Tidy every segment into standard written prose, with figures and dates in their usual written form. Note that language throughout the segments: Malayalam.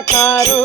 പള്ളി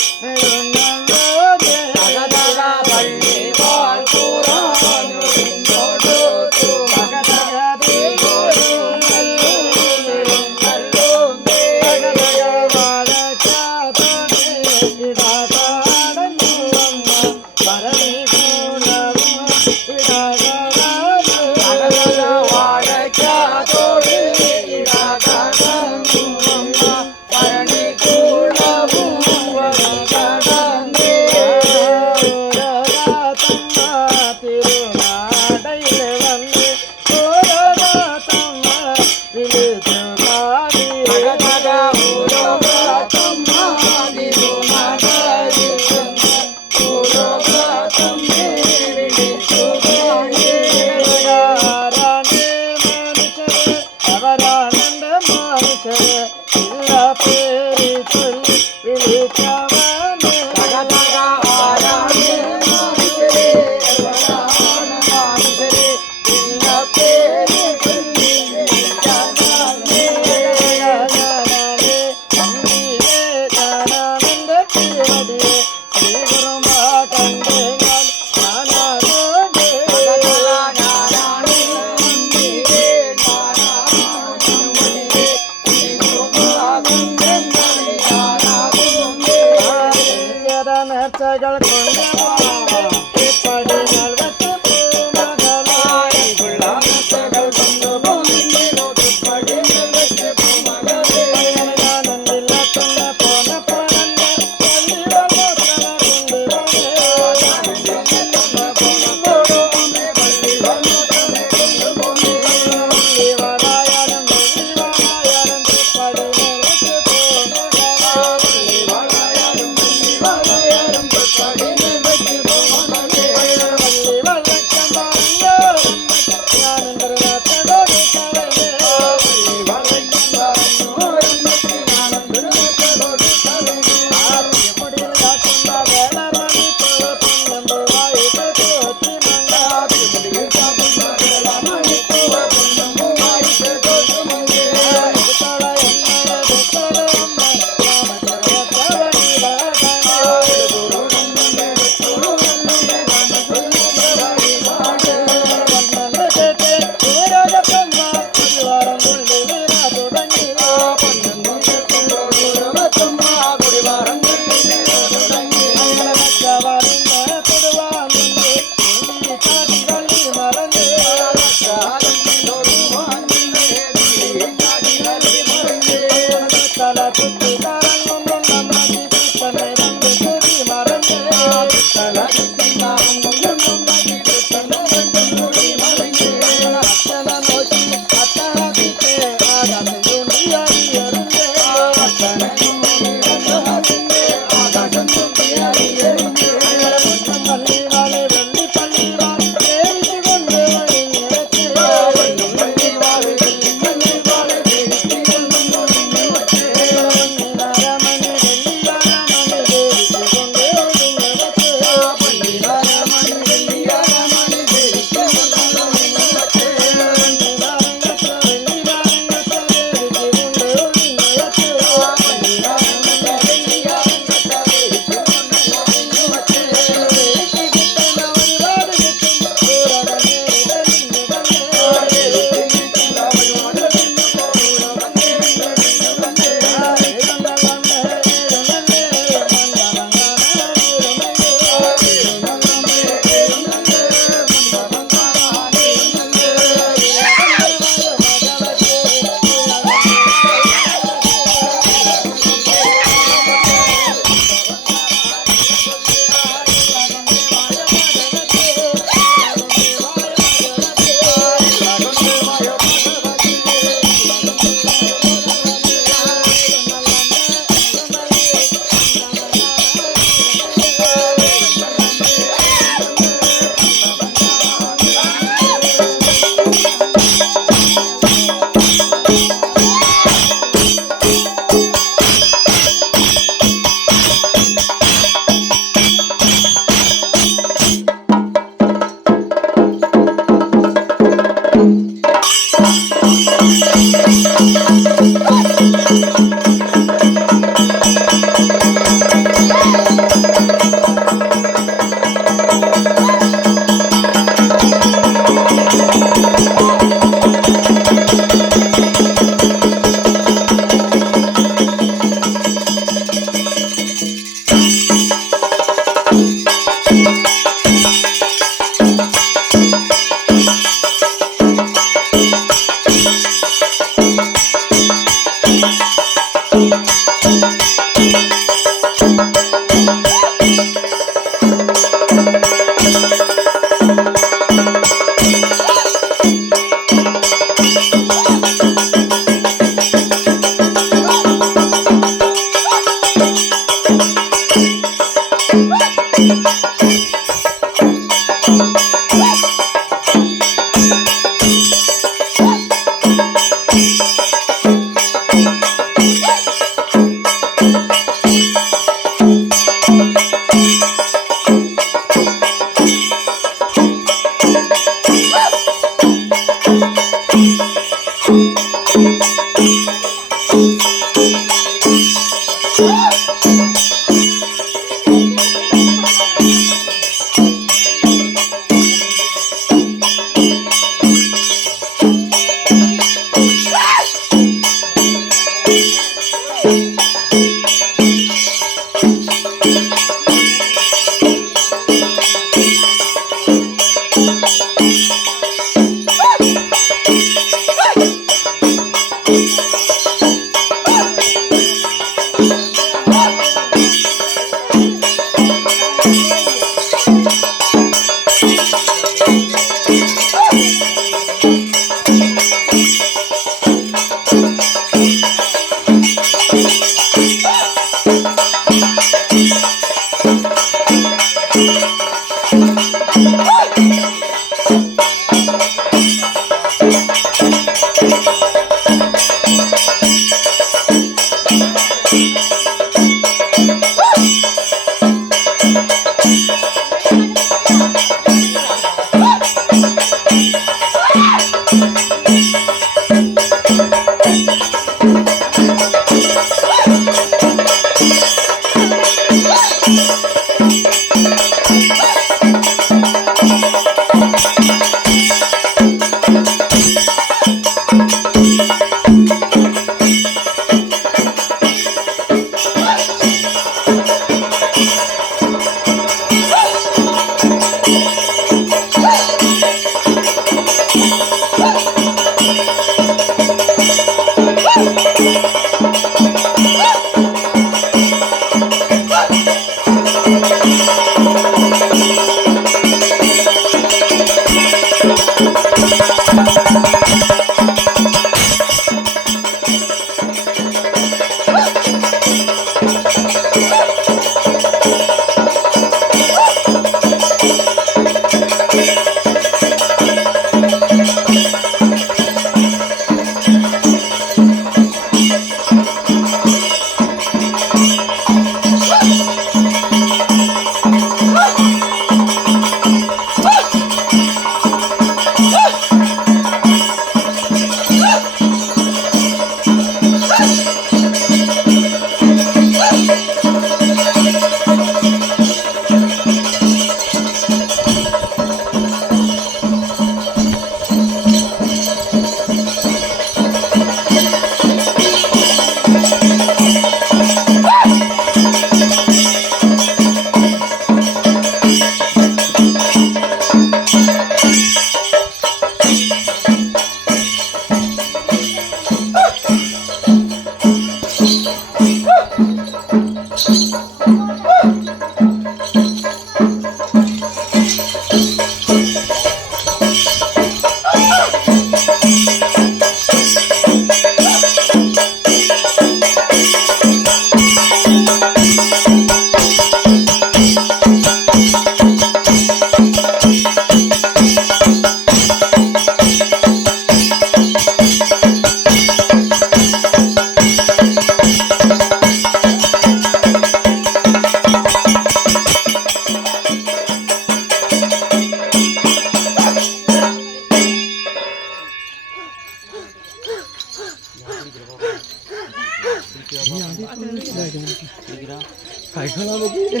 നായ്ക്കളെ പറ്റിയിട്ട്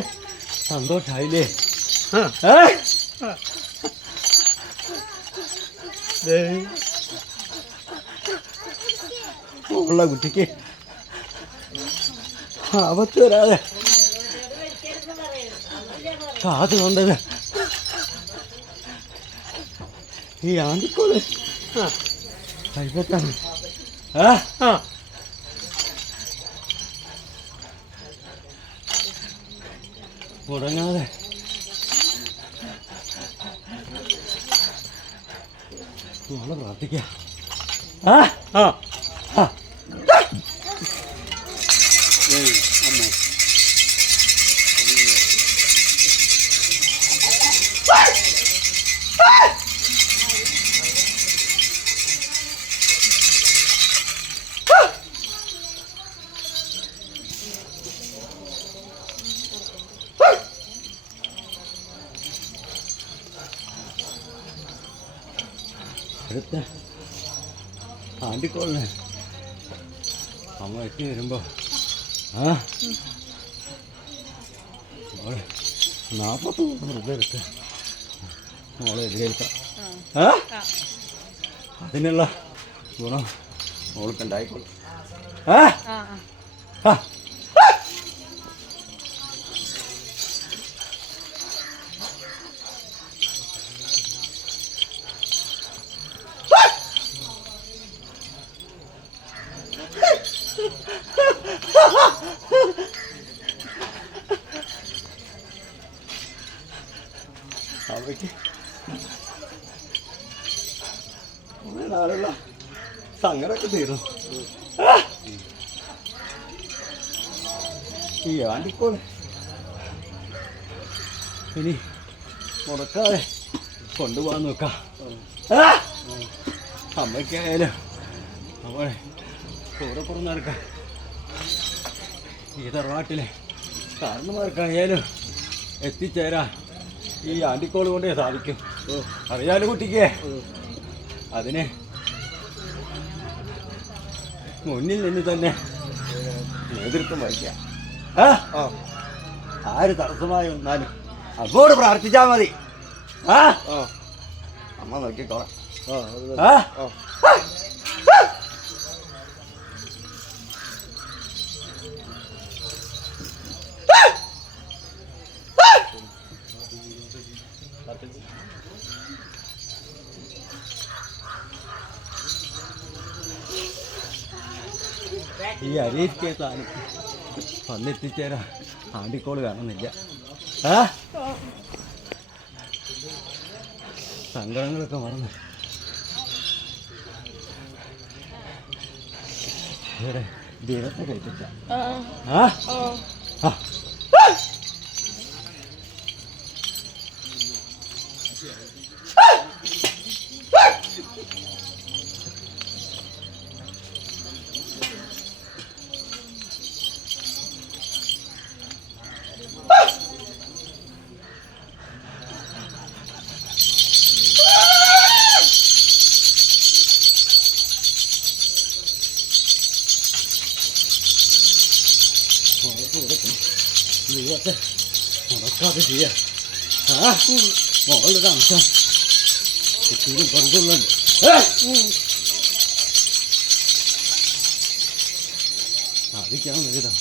സന്തോഷായില്ലേ? ഉള്ള കുട്ടിക്ക് ആപത്ത് വരാതെ കാത്തുകൊണ്ടത് ഈ ആണ്ടിക്കോള് കൈപ്പത്താണ്. മുടങ്ങാതെ നാളെ പ്രാർത്ഥിക്കാം. അമ്മേ അടുത്ത ആണ്ടിക്കോളിന് അമ്മ എത്തി വരുമ്പോൾ മോളെ 43 രൂപ എടുത്ത് മോളെ എതിരേൽക്കാം. അതിനുള്ള ഗുണം മോൾക്ക് ഉണ്ടായിക്കോളും. അവയ്ക്ക് നാളുള്ള സങ്കടമൊക്കെ തീരും. ഈ ആണ്ടിക്കോള് ഇനി മുടക്കാതെ കൊണ്ടുപോകാൻ നോക്കാം. അമ്മയ്ക്കായാലും അവളെ കൂടെ പുറം നടക്കാം. ഈ തറവാട്ടിലെ കാരണന്മാർക്കായാലും എത്തിച്ചേരാൻ ഈ ആണ്ടിക്കോള് കൊണ്ടേ സാധിക്കും. അറിയാലോ കുട്ടിക്ക്. അതിന് മുന്നിൽ നിന്ന് തന്നെ നേതൃത്വം വഹിക്കാം. ആര് തടസ്സമായി വന്നാലും അമ്മോട് പ്രാർത്ഥിച്ചാൽ മതി. അമ്മ നോക്കിക്കോളാം. ഈ അരിയിക്കെ താനിക്ക് വന്നെത്തിച്ചേരാ ആണ്ടിക്കോള് കാണുന്നില്ല. സങ്കടങ്ങളൊക്കെ മറന്ന് ഇവിടെ ദൈവത്തെ കഴിപ്പിച്ച ദൈവത്തെ മുടക്കാതെ ചെയ്യാം. മോളുടെ അംശം കുട്ടിയിലും പുറത്തുള്ളുണ്ട്. സാധിക്കാവുന്ന വിധം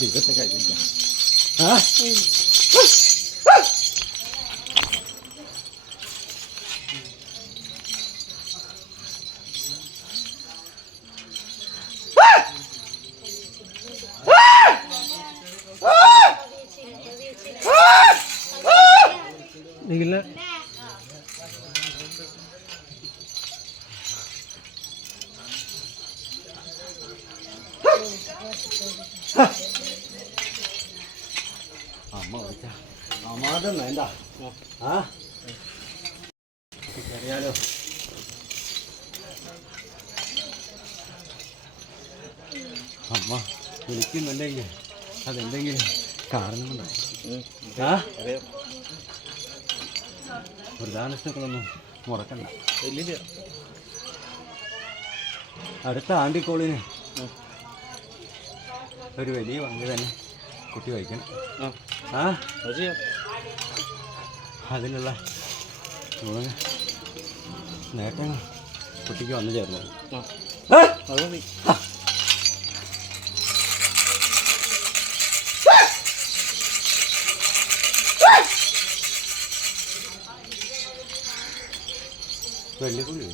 ദൈവത്തെ കഴിക്കാം. നീല അമ്മ വിളിച്ച അമ്മാതെ വേണ്ട. അറിയാലോ അമ്മ വിളിക്കുന്നുണ്ടെങ്കിൽ അതെന്തെങ്കിലും കാരണം കൊണ്ടാണ്. പ്രധാനങ്ങളൊന്നും മുടക്കണ്ട. അടുത്ത ആണ്ടിക്കോളിന് ഒരു വലിയ പങ്ക് തന്നെ കുട്ടി വായിക്കണം. ആ അത് ചെയ്യാം. അതിനുള്ള നേട്ടങ്ങൾ കുട്ടിക്ക് വന്നു ചേർന്നു. അത് മതി. വെള്ളിക്കുള്ളി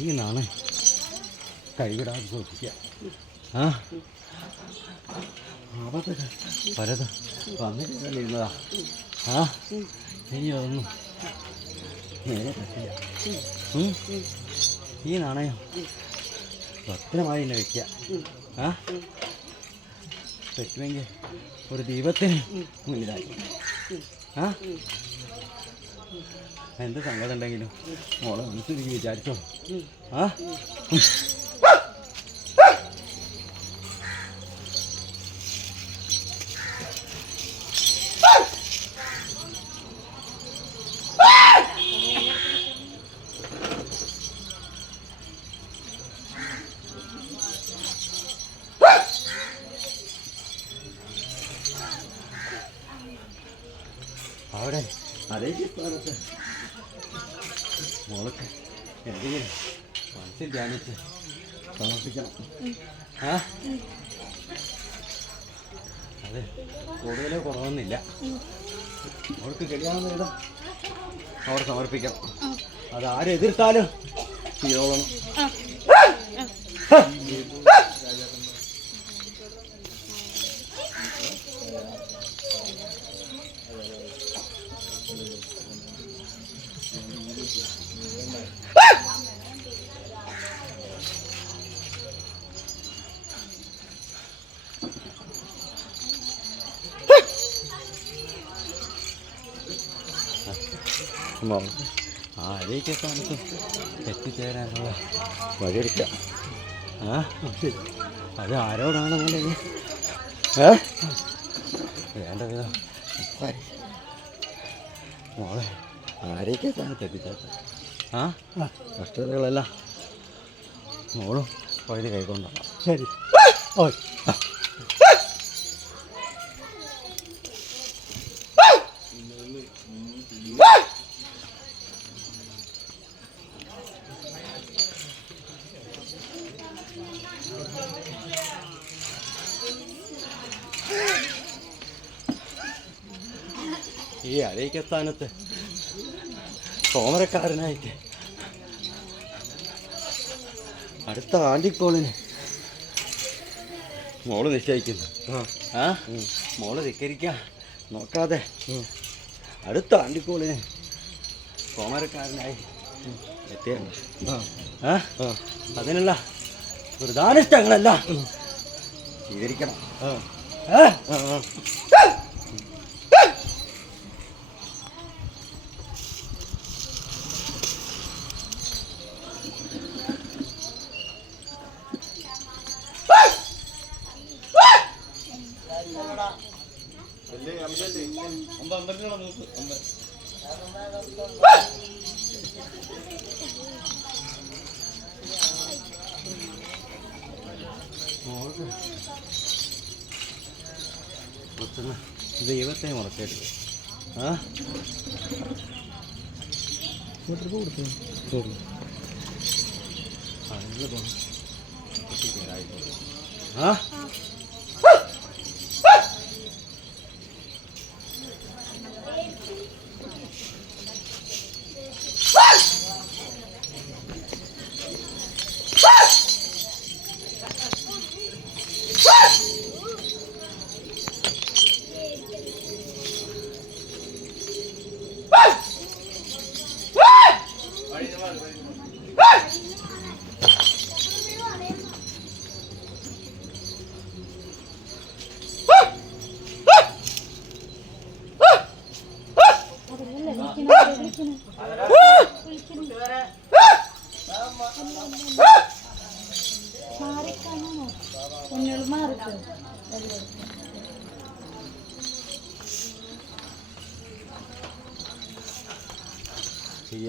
ഇങ്ങനാണ് കൈവിടാതെ സൂക്ഷിക്കുക. ആ ആപത്തൊക്കെ പലതും വന്നിരുന്നതാ. ആ ഇനി അതൊന്നും നേരെ പറ്റില്ല. ഈ നാണയം ഭദ്രമായി തന്നെ വയ്ക്കുക. ആ പറ്റുമെങ്കിൽ ഒരു ദീപത്തിന് മുന്നിലായി. ആ എന്ത് സങ്കടം ഉണ്ടെങ്കിലും മോളെ മനസ്സിലേക്ക് വിചാരിച്ചോ. ആ അവിടെ അതേ സ്ഥാനത്ത് മോളൊക്കെ എന്തെങ്കിലും മനസ്സിൽ ധ്യാനിച്ച് സമർപ്പിക്കണം. ആ അത് കൂടുതലോ കുറവൊന്നുമില്ല. അവൾക്ക് കഴിയാവുന്ന ഇടം അവിടെ സമർപ്പിക്കണം. അത് ആരെതിർത്താലും ചെയ്തോളണം. ആരെയൊക്കെ സ്ഥാനത്ത് എത്തിച്ചേരാനുള്ള വഴിയെടുക്കാം. ആ അത് ആരോടാണെന്നുണ്ടെങ്കിൽ വേണ്ട വിധം മോളെ ആരെയൊക്കെ സ്ഥാനത്ത് എത്തിച്ചേർത്ത ആ കഷ്ടതകളെല്ലാം മോളും പകുതി കൈക്കൊണ്ടാണ്. ശരി. ഓ ഈ അരയ്ക്ക സ്ഥാനത്ത് സോമരക്കാരനായിട്ട് അടുത്ത ആണ്ടിക്കോളിന് മോള് നിശ്ചയിക്കുന്നു. ആ മോള് ധിക്കരിക്കാൻ നോക്കാതെ അടുത്ത ആണ്ടിക്കോളിന് സോമരക്കാരനായി എത്തിയാണ്. അതിനുള്ള വൃതാനുഷ്ഠങ്ങളെല്ലാം സ്വീകരിക്കണം. ദൈവത്തെ മുറക്കരുത്. ആ ആ ഈ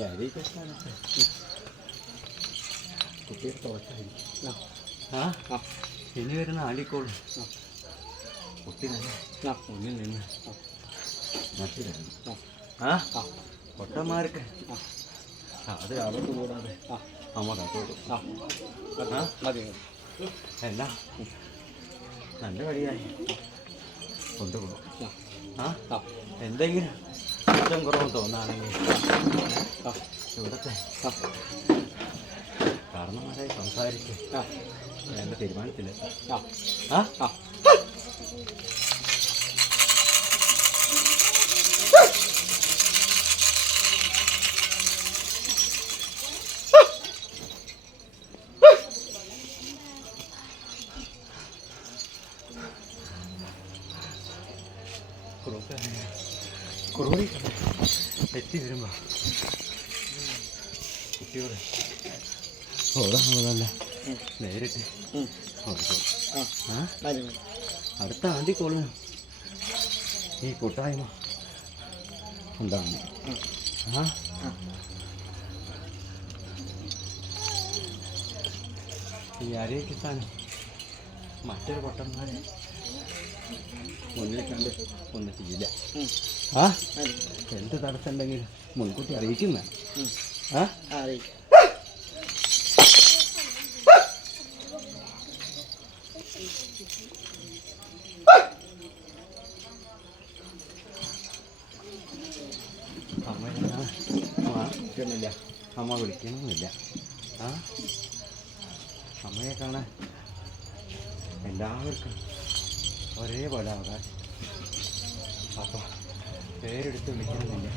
അരിയൊക്കെ കുട്ടിയെ തുറച്ചായിരിക്കും. ഇനി വരുന്ന ആണ്ടിക്കോളും കുട്ടി തന്നെ മുന്നിൽ നിന്ന് നട്ടിരുന്നു. പൊട്ടന്മാർക്ക് അത് അവർക്ക് കൂടാതെ അമ്മ കത്തോടും. എല്ലാം നല്ല വഴിയായി കൊണ്ടുപോകും. എന്തെങ്കിലും കുറ്റം കുറവ് തോന്നാണെങ്കിൽ ഇവിടുത്തെ കാരണന്മാരായി സംസാരിച്ച് എൻ്റെ തീരുമാനത്തില് കുറവി എത്തി വരുമ്പോ കുട്ടിയോട് ഓടാനുള്ളതല്ല നേരിട്ട് അടുത്ത ആണ്ടിക്കോളിന് ഈ കൂട്ടായ്മ ഉണ്ടാകുന്നു. ഈ അരയ്ക്കിട്ടാൻ മറ്റൊരു പൊട്ടന്മാരെ മുന്നിൽ കണ്ട് ഒന്നും ചെയ്യില്ല. എന്ത് തടസ്സമുണ്ടെങ്കിലും മുൻകൂട്ടി അറിയിക്കുന്ന അമ്മ അമ്മ വിളിക്കണമെന്നില്ല. അമ്മയെ കാണാൻ എല്ലാവർക്കും ഒരേപോലെ അവകാശം. അപ്പോൾ പേരെടുത്ത് വിളിക്കണമെന്നില്ല.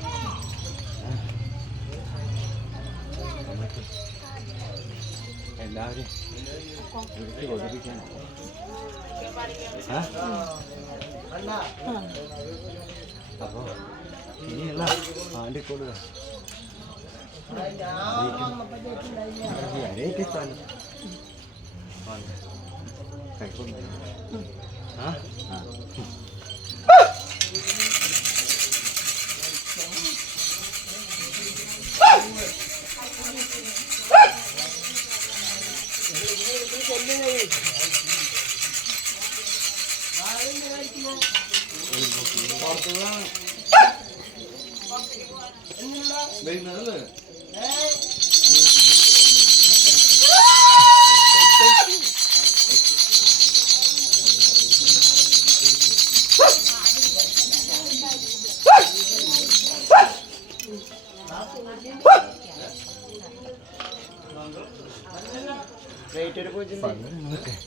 അമ്മയ്ക്ക് എല്ലാവരും വിളിച്ച് കൊതിപ്പിക്കാനാണ്. അപ്പോൾ ഇനിയുള്ള ആണ്ടിക്കോളുക അരേക്ക് സ്ഥാനം കഴിക്കുന്നു.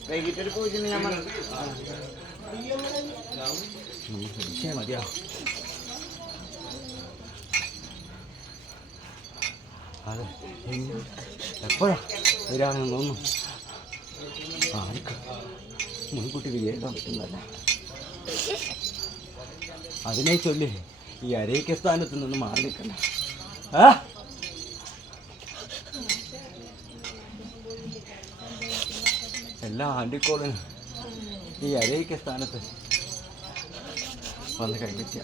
വൈകിട്ടൊരു പൂജ മതിയാ. അതെ എപ്പോഴാ വരാമെന്ന് തോന്നുന്നു. ആർക്കും മുൻകൂട്ടി വിജയിക്കാൻ പറ്റുന്നതല്ല. അതിനെ ചൊല്ലി ഈ അരയ്ക്ക സ്ഥാനത്ത് നിന്ന് മാറി നിൽക്കണ്ട. എല്ലാ ആണ്ടിക്കോളിനും ഈ അരയ്ക്ക സ്ഥാനത്ത് വന്ന് കൈവച്ച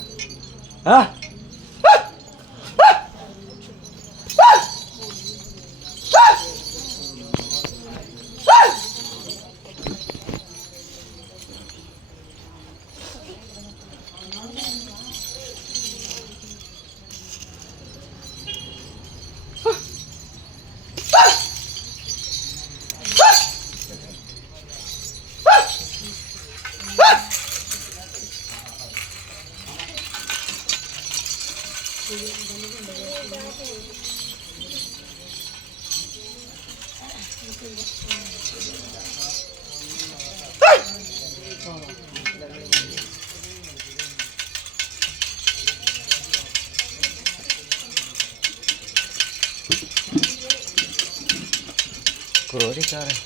ക്രോരിക്കാരൻ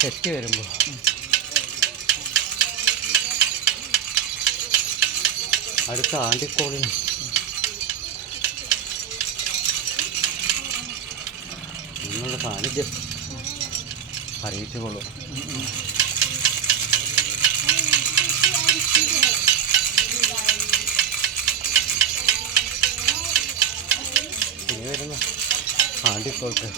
തെറ്റി വരുമ്പോൾ അടുത്ത ആണ്ടിക്കോളിന് നിങ്ങളുടെ സാന്നിധ്യം അറിയിച്ചുകൊള്ളു. ഇനി വരുന്ന ആണ്ടിക്കോൾക്ക്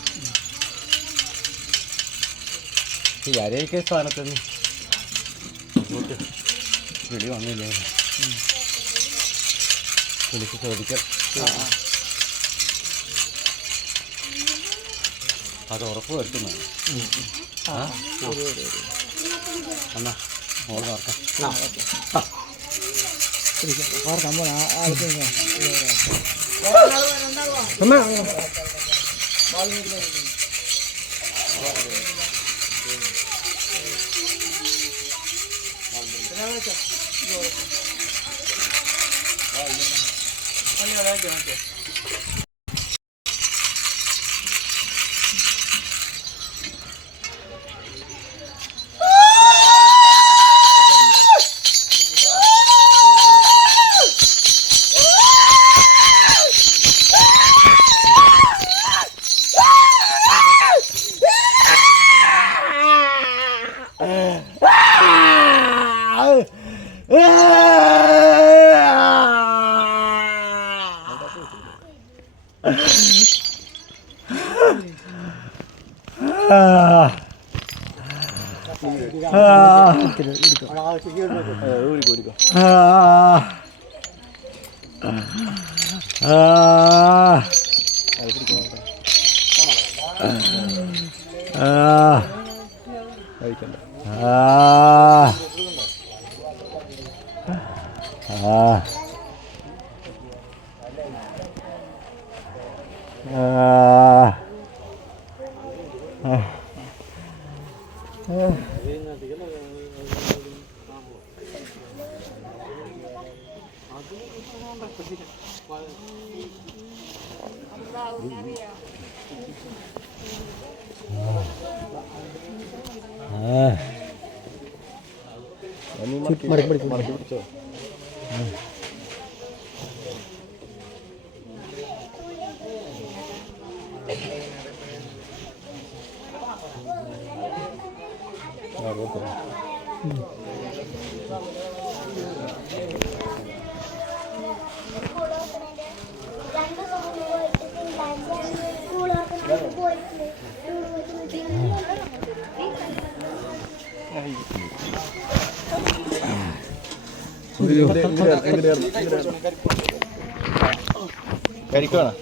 ഈ അരയൊക്കെ സ്ഥാനത്ത് നിന്ന് അങ്ങോട്ട് വിളി വന്നില്ലേ? വിളിച്ച് ചോദിക്കാം. അത് ഉറപ്പ് വരുത്തുന്നു. എന്നാ മോള് വാർക്കാം. കരിക്കുവാണ്.